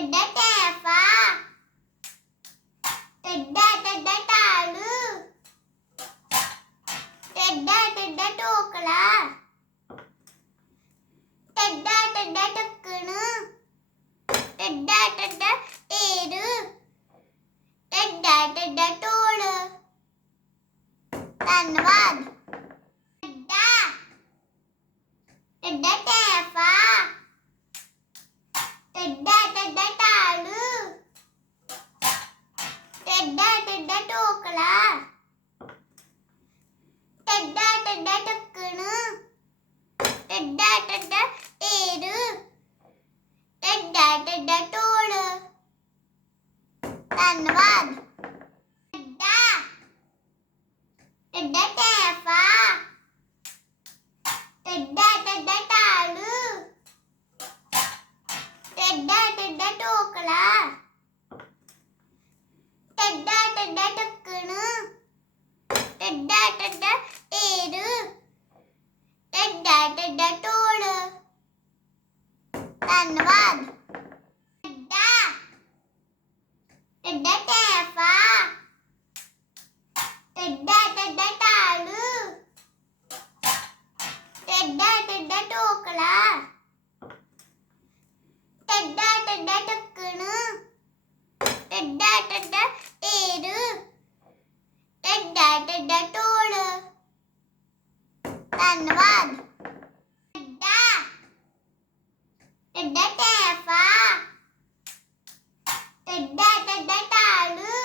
ਟੱਡਾ ਟੈਫਾ ਟੱਡਾ ਟੱਡਾ ਟਾਲੂ ਟੱਡਾ ਟੱਡਾ ਟੋਕਲਾ ਟੱਡਾ ਟੱਡਾ ਢੱਕਣ ਟੱਡਾ ਟੱਡਾ ਢੇਰ ਟੱਡਾ ਟੱਡਾ ਢੋਲ ਧੰਨਵਾਦ। ਟੱਡਾ ਟੱਡਾ ਟੈਫਾ ਟੱਡਾ ਟੱਡਾ ਟਾਲੂ ਟੱਡਾ ਟੱਡਾ ਟੋਕਲਾ ਟੱਡਾ ਟੱਡਾ ਢੱਕਣ ਟੱਡਾ ਟੱਡਾ ਢੇਰ ਟੱਡਾ ਟੱਡਾ ਢੋਲ ਧੰਨਵਾਦ। ਟੱਡਾ ਟੱਡਾ ਟੈਫਾ ਟੱਡਾ ਟੱਡਾ ਟਾਲੂ ਟੱਡਾ ਟੱਡਾ ਟੋਕਲਾ ਟੱਡਾ ਟੱਡਾ ਢੱਕਣ ਟੱਡਾ ਟੱਡਾ ਢੇਰ ਟੱਡਾ ਟੱਡਾ ਢੋਲ ਧੰਨਵਾਦ। ਟੱਡਾ ਟੱਡਾ ਟੈਫਾ ਟੱਡਾ ਟੱਡਾ ਟਾਲੂ ਟੱਡਾ ਟੱਡਾ ਟੋਕਲਾ ਟੱਡਾ ਟੱਡਾ ਢੱਕਣ ਟੱਡਾ ਟੱਡਾ ਢੇਰ ਟੱਡਾ ਟੱਡਾ ਢੋਲ ਧੰਨਵਾਦ। ਟੱਡਾ ਟੱਡਾ ਟੈਫਾ ਟੱਡਾ ਟੱਡਾ ਟਾਲੂ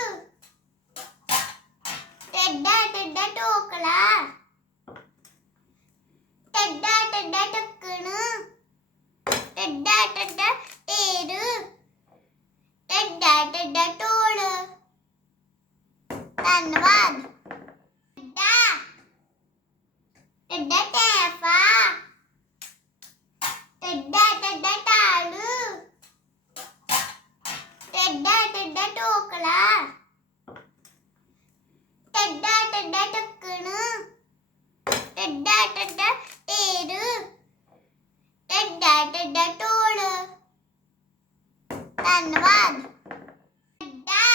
ਟੱਡਾ ਟੱਡਾ ਟੋਕਲਾ ਟੱਡਾ ਟੱਡਾ ਢੱਕਣ ਟੱਡਾ ਟੱਡਾ ਢੇਰ ਟੱਡਾ ਟੱਡਾ ਢੋਲ ਧੰਨਵਾਦ। ਟੱਡਾ ਟੱਡਾ ਟੈਫਾ ਟੱਡਾ ਟੱਡਾ ਟਾਲੂ ਟੱਡਾ ਟੱਡਾ ਟੋਕਲਾ ਟੱਡਾ ਟੱਡਾ ਢੱਕਣ ਟੱਡਾ ਟੱਡਾ ਢੇਰ ਟੱਡਾ ਟੱਡਾ ਢੋਲ ਧੰਨਵਾਦ। ਟੱਡਾ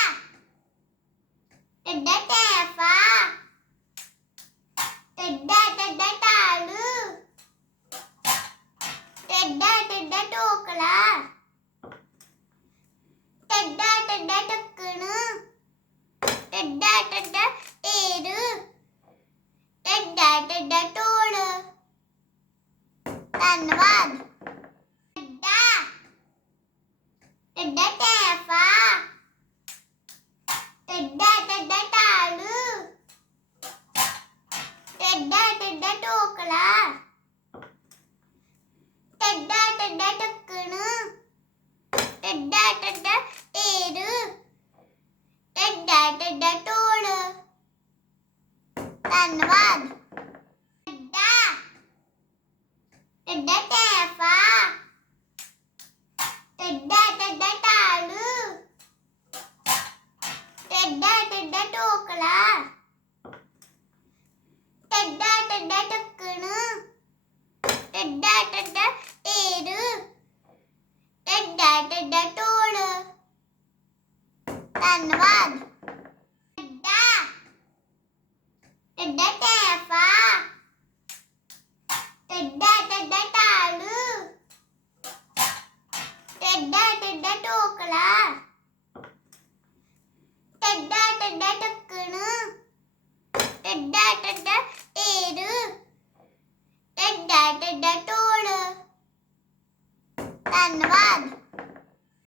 ਟੱਡਾ ਟੈਫਾ ਟੱਡਾ ਟੱਡਾ ਟਾਲੂ ਟੱਡਾ ਟੱਡਾ ਟੋਕਲਾ ਟੱਡਾ ਟੱਡਾ ਢੱਕਣ ਟੱਡਾ ਟੱਡਾ ਢੇਰ ਟੱਡਾ ਟੱਡਾ ਢੋਲ ਧੰਨਵਾਦ। ਟੱਡਾ ਟੱਡਾ ਟੈਫਾ ਟੱਡਾ ਟੱਡਾ ਟਾਲੂ ਟੱਡਾ ਟੱਡਾ ਟੋਕਲਾ ਟੱਡਾ ਟੱਡਾ ਢੱਕਣ ਟੱਡਾ ਟੱਡਾ ਢੇਰ ਟੱਡਾ ਟੱਡਾ ਢੋਲ ਧੰਨਵਾਦ। ਟੱਡਾ ਟੱਡਾ ਟੈਫਾ ਟੱਡਾ ਟੱਡਾ ਟਾਲੂ ਟੱਡਾ ਟੱਡਾ ਟੋਕਲਾ ਟੱਡਾ ਟੱਡਾ ਢੱਕਣ ਟੱਡਾ ਟੱਡਾ ਢੇਰ ਟੱਡਾ ਟੱਡਾ ਢੋਲ ਧੰਨਵਾਦ। ਟੱਡਾ ਟੱਡਾ ਟੈਫਾ ਟੱਡਾ ਟੱਡਾ ਟਾਲੂ ਟੱਡਾ ਟੱਡਾ ਟੋਕਲਾ ਟੱਡਾ ਟੱਡਾ ਢੱਕਣ ਟੱਡਾ ਟੱਡਾ ਢੇਰ ਟੱਡਾ ਟੱਡਾ ਢੋਲ ਧੰਨਵਾਦ।